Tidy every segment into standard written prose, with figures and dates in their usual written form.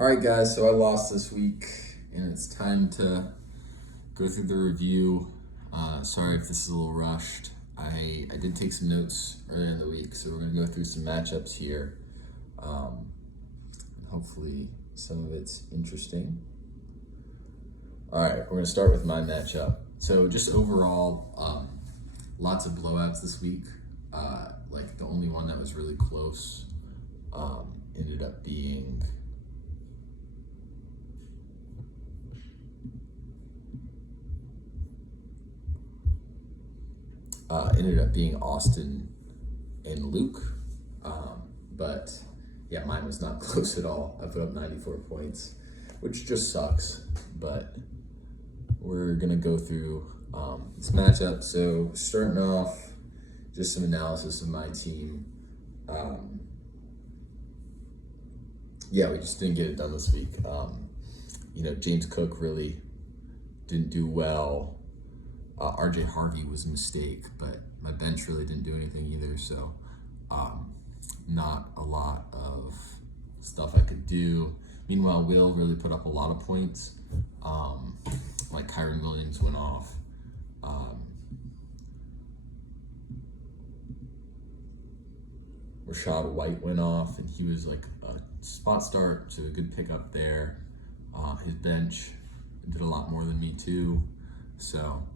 All right, guys, so I lost this week, and it's time to go through the review. Sorry if this is a little rushed. I did take some notes earlier in the week, so we're going to go through some matchups here. Hopefully, some of it's interesting. All right, we're going to start with my matchup. So, just overall, lots of blowouts this week. Like, the only one that was really close ended up being. Ended up being Austin and Luke. But yeah, mine was not close at all. I put up 94 points, which just sucks. But we're going to go through this matchup. So starting off, just some analysis of my team. Yeah, we just didn't get it done this week. James Cook really didn't do well. RJ Harvey was a mistake, but my bench really didn't do anything either, so not a lot of stuff I could do. Meanwhile, Will really put up a lot of points. Like Kyron Williams went off. Rashad White went off, and he was like a spot start, so a good pickup there. His bench did a lot more than me too, so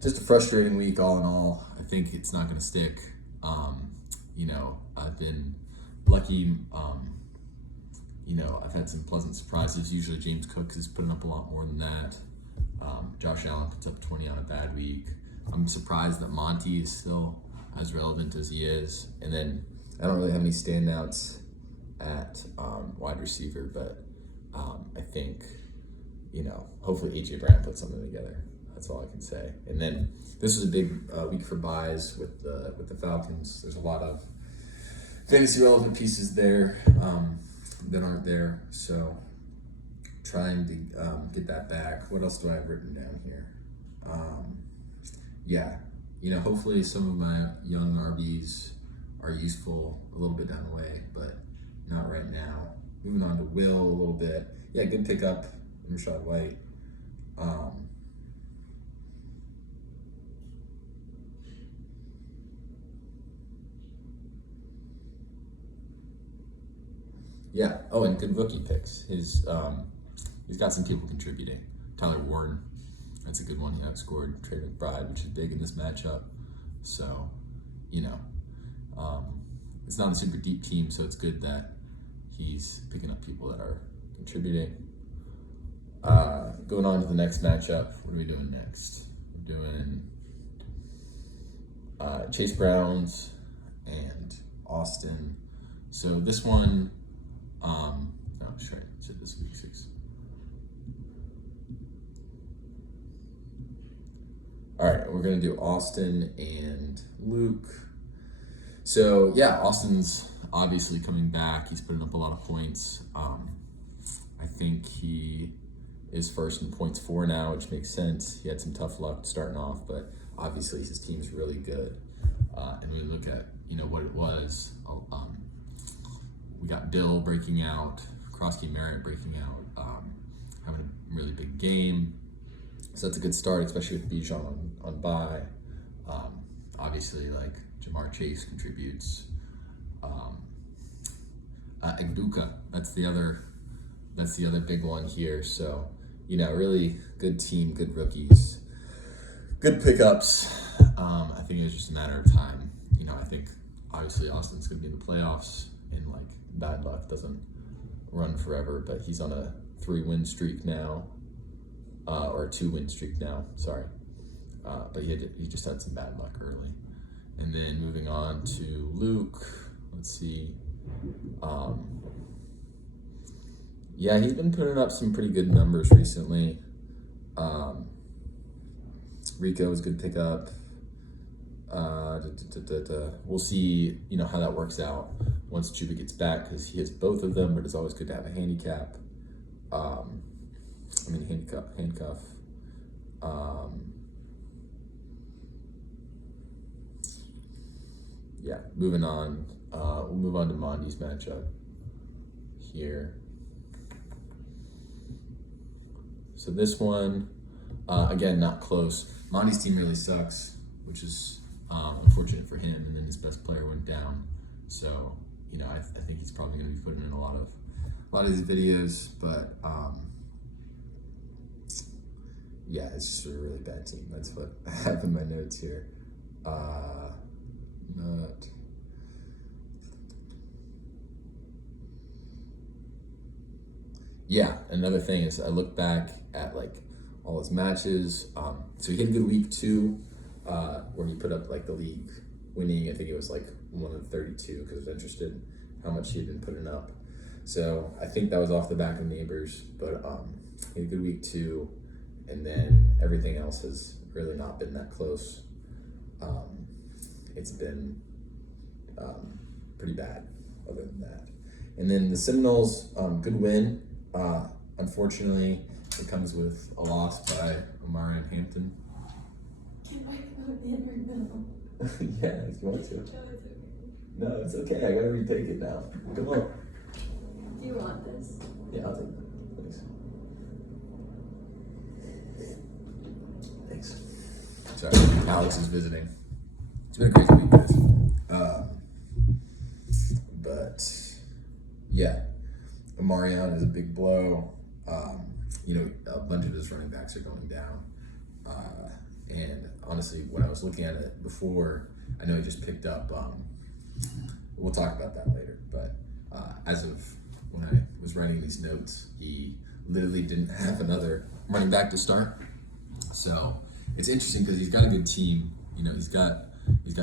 just a frustrating week all in all. I think it's not going to stick. I've been lucky. I've had some pleasant surprises. Usually James Cook is putting up a lot more than that. Josh Allen puts up 20 on a bad week. I'm surprised that Monty is still as relevant as he is. And then I don't really have any standouts at wide receiver, but I think, hopefully AJ Brown puts something together. That's all I can say. And then this was a big week for buys with the Falcons. There's a lot of fantasy relevant pieces there that aren't there. So trying to get that back. What else do I have written down here? Hopefully some of my young RBs are useful a little bit down the way, but not right now. Moving on to Will a little bit. Yeah, good pickup in Rashad White. Yeah. Oh, and good rookie picks. He's got some people contributing. Tyler Warren, that's a good one. He outscored Trey McBride, which is big in this matchup. So, it's not a super deep team, so it's good that he's picking up people that are contributing. Going on to the next matchup. What are we doing next? We're doing Chase Browns and Austin. So this one. This week 6. All right, we're gonna do Austin and Luke. So yeah, Austin's obviously coming back. He's putting up a lot of points. I think he is first in points for now, which makes sense. He had some tough luck starting off, but obviously his team's really good. And we look at what it was. We got Bill breaking out, Krosky Merritt breaking out, having a really big game. So that's a good start, especially with Bijan on bye. Obviously, like Jamar Chase contributes. Egbuka, that's the other big one here. So, really good team, good rookies, good pickups. I think it was just a matter of time. I think obviously Austin's going to be in the playoffs, and like bad luck doesn't run forever, but he's on a 3-win streak now, or a 2-win streak now, sorry. But he just had some bad luck early. And then moving on to Luke, let's see. He's been putting up some pretty good numbers recently. Rico was a good pickup. We'll see, how that works out once Chuba gets back, because he hits both of them, but it's always good to have a handicap. Handcuff. Moving on. We'll move on to Monty's matchup here. So this one, again, not close. Monty's team really sucks, which is unfortunate for him. And then his best player went down. So, you know, I think he's probably going to be putting in a lot of these videos. But yeah, it's just a really bad team. That's what I have in my notes here. Yeah, another thing is I look back at like all his matches. So he had a good week 2, where he put up like the league winning. I think it was like 1 of 32 because I was interested in how much he had been putting up. So I think that was off the back of Neighbors, but he had a good week 2, and then everything else has really not been that close. It's been pretty bad other than that. And then the Seminoles, good win. Unfortunately, it comes with a loss by Omarion Hampton. Can I vote in or no? Yeah, if you want to. No, it's okay. No, it's okay. I gotta retake it now. Come on. Do you want this? Yeah, I'll take that. Thanks. Thanks. Sorry, Alex is visiting. It's been a crazy week, guys. But yeah, Omarion is a big blow. You know, a bunch of his running backs are going down. And honestly, when I was looking at it before, I know he just picked up, we'll talk about that later, but as of when I was writing these notes, he literally didn't have another running back to start. So it's interesting because he's got a good team. You know, he's got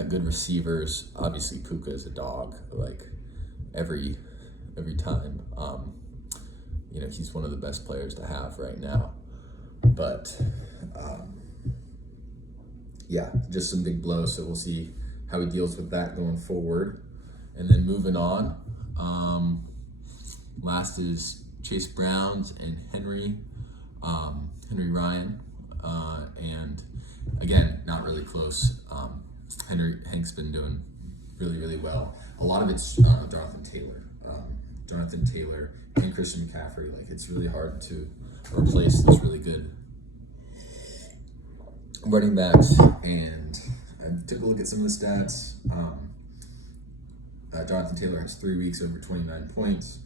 good receivers. Obviously, Puka is a dog, like every time. You know, he's one of the best players to have right now. But yeah, just some big blows. So we'll see how he deals with that going forward. And then moving on, last is Chase Browns and Henry Ryan. And again, not really close. Hank's been doing really, really well. A lot of it's Jonathan Taylor and Christian McCaffrey. Like, it's really hard to replace those really good running backs. And I took a look at some of the stats. Jonathan Taylor has 3 weeks over 29 points,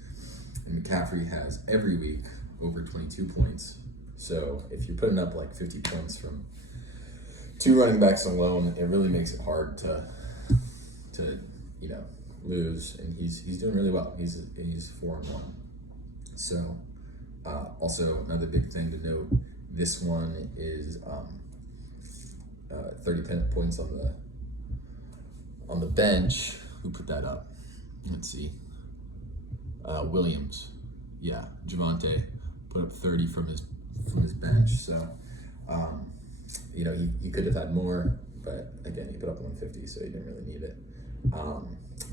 and McCaffrey has every week over 22 points. So if you're putting up like 50 points from 2 running backs alone, it really makes it hard to you know, lose. And he's doing really well. He's 4-1. So also another big thing to note, this one is 30 points on the bench. Who put that up? Let's see. Williams. Yeah, Javonte put up 30 from his bench. So you know, he could have had more, but again, he put up 150, so he didn't really need it.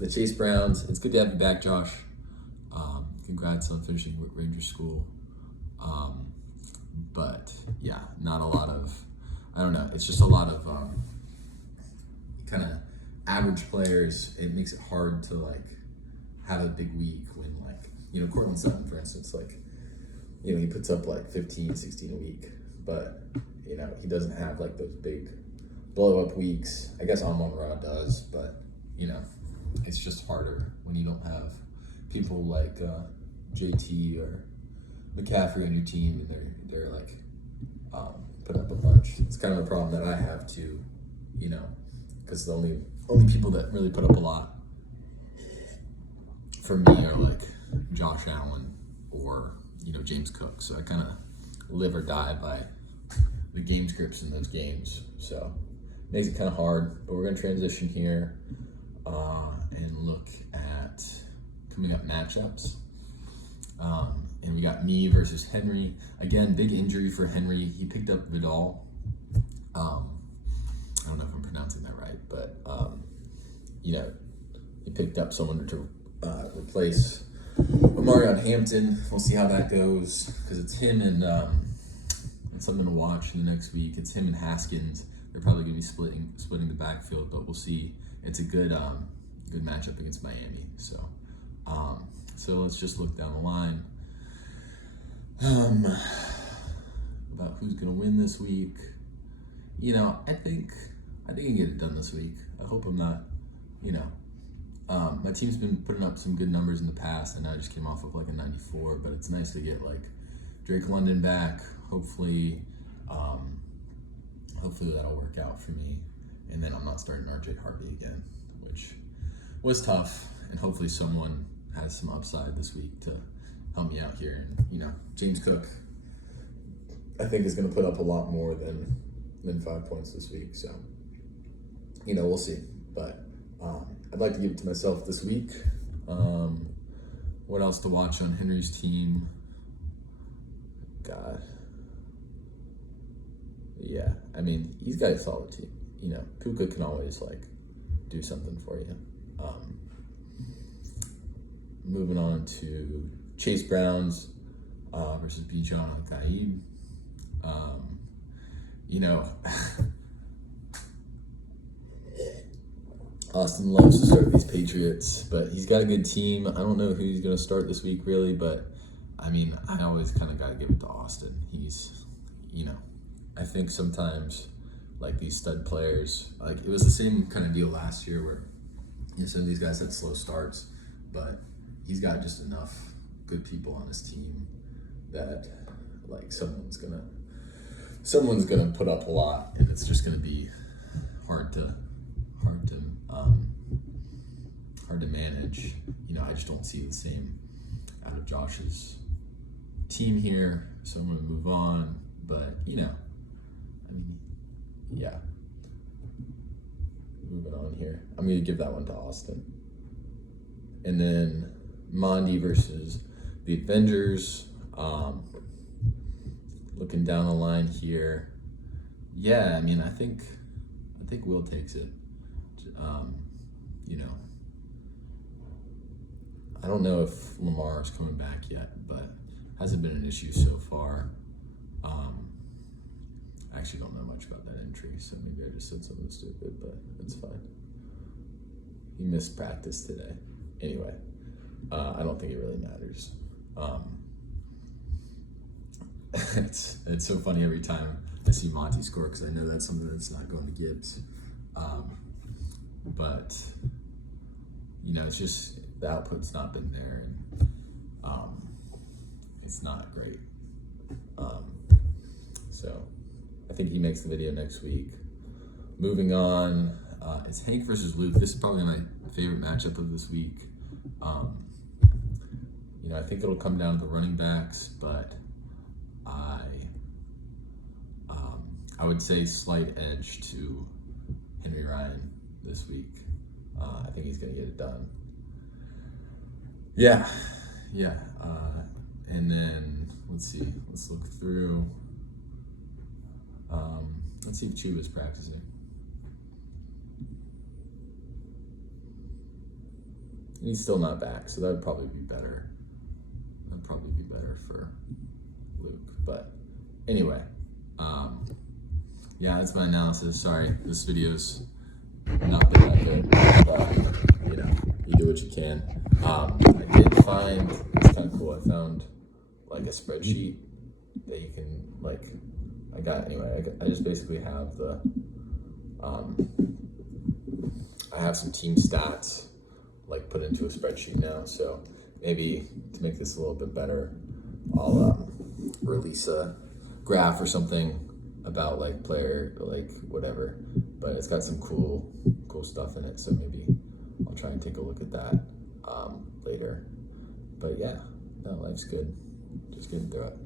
The Chase Browns, it's good to have you back, Josh. Congrats on finishing with Ranger School. But yeah, not a lot of, I don't know, it's just a lot of kind of average players. It makes it hard to like have a big week when, like, you know, Cortland Sutton, for instance, like, you know, he puts up like 15, 16 a week, but you know, he doesn't have like those big blow up weeks. I guess Amon-Ra does, but you know, it's just harder when you don't have people like JT or McCaffrey on your team, and they're like put up a bunch. It's kind of a problem that I have too, you know, because the only people that really put up a lot for me are like Josh Allen or, you know, James Cook. So I kind of live or die by the game scripts in those games. So it makes it kind of hard, but we're going to transition here and look at coming up matchups. And we got me versus Henry. Again, big injury for Henry. He picked up Vidal. I don't know if I'm pronouncing that right, but you know, he picked up someone to replace Omarion Hampton. We'll see how that goes, because it's him and it's something to watch in the next week. It's him and Haskins. They're probably going to be splitting the backfield, but we'll see. It's a good matchup against Miami. So let's just look down the line. about who's gonna win this week. You know, I think I can get it done this week. I hope I'm not, you know. My team's been putting up some good numbers in the past, and I just came off of like a 94. But it's nice to get like Drake London back. Hopefully that'll work out for me, and then I'm not starting RJ Harvey again, which was tough. And hopefully someone has some upside this week to help me out here. And you know, James Cook, I think, is going to put up a lot more than 5 points this week. So, you know, we'll see. But I'd like to give it to myself this week. What else to watch on Henry's team? God. Yeah, I mean, he's got a solid team. You know, Puka can always, like, do something for you. Moving on to Chase Browns versus Bijan Al-Qaid. You know, Austin loves to start these Patriots, but he's got a good team. I don't know who he's going to start this week, really, but, I mean, I always kind of got to give it to Austin. He's, you know, I think sometimes, like, these stud players, like, it was the same kind of deal last year where, you know, some of these guys had slow starts, but he's got just enough good people on his team that, like, someone's gonna put up a lot, and it's just gonna be hard to manage. You know, I just don't see the same out of Josh's team here, so I'm gonna move on. But you know, I mean, yeah. Moving on here, I'm gonna give that one to Austin, and then Mondi versus the Avengers. Looking down the line here, yeah, I mean, I think Will takes it. You know, I don't know if Lamar is coming back yet, but hasn't been an issue so far. I actually don't know much about that entry, so maybe I just said something stupid, but it's fine. He missed practice today. Anyway, I don't think it really matters. It's so funny every time I see Monty score, because I know that's something that's not going to Gibbs. But, you know, it's just the output's not been there, and it's not great. So I think he makes the video next week. Moving on, it's Hank versus Luke. This is probably my favorite matchup of this week. You know, I think it'll come down to the running backs, but I would say slight edge to Henry Ryan this week. I think he's going to get it done. Yeah. And then, let's see. Let's look through. Let's see if Chuba's practicing. He's still not back, so that would probably be better. That'd probably be better for Luke. But anyway, yeah, that's my analysis. Sorry, this video's not been that good. But, you know, you do what you can. I did find, it's kind of cool, I found like a spreadsheet that you can, like, I just basically have I have some team stats like put into a spreadsheet now, so maybe to make this a little bit better, I'll release a graph or something about like player, like whatever, but it's got some cool stuff in it, so maybe I'll try and take a look at that later. But yeah, no, life's good, just getting through it.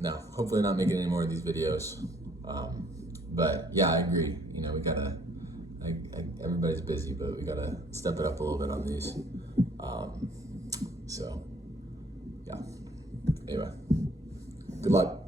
No, hopefully not making any more of these videos. But yeah, I agree. You know, we gotta, everybody's busy, but we gotta step it up a little bit on these. So, yeah. Anyway, good luck.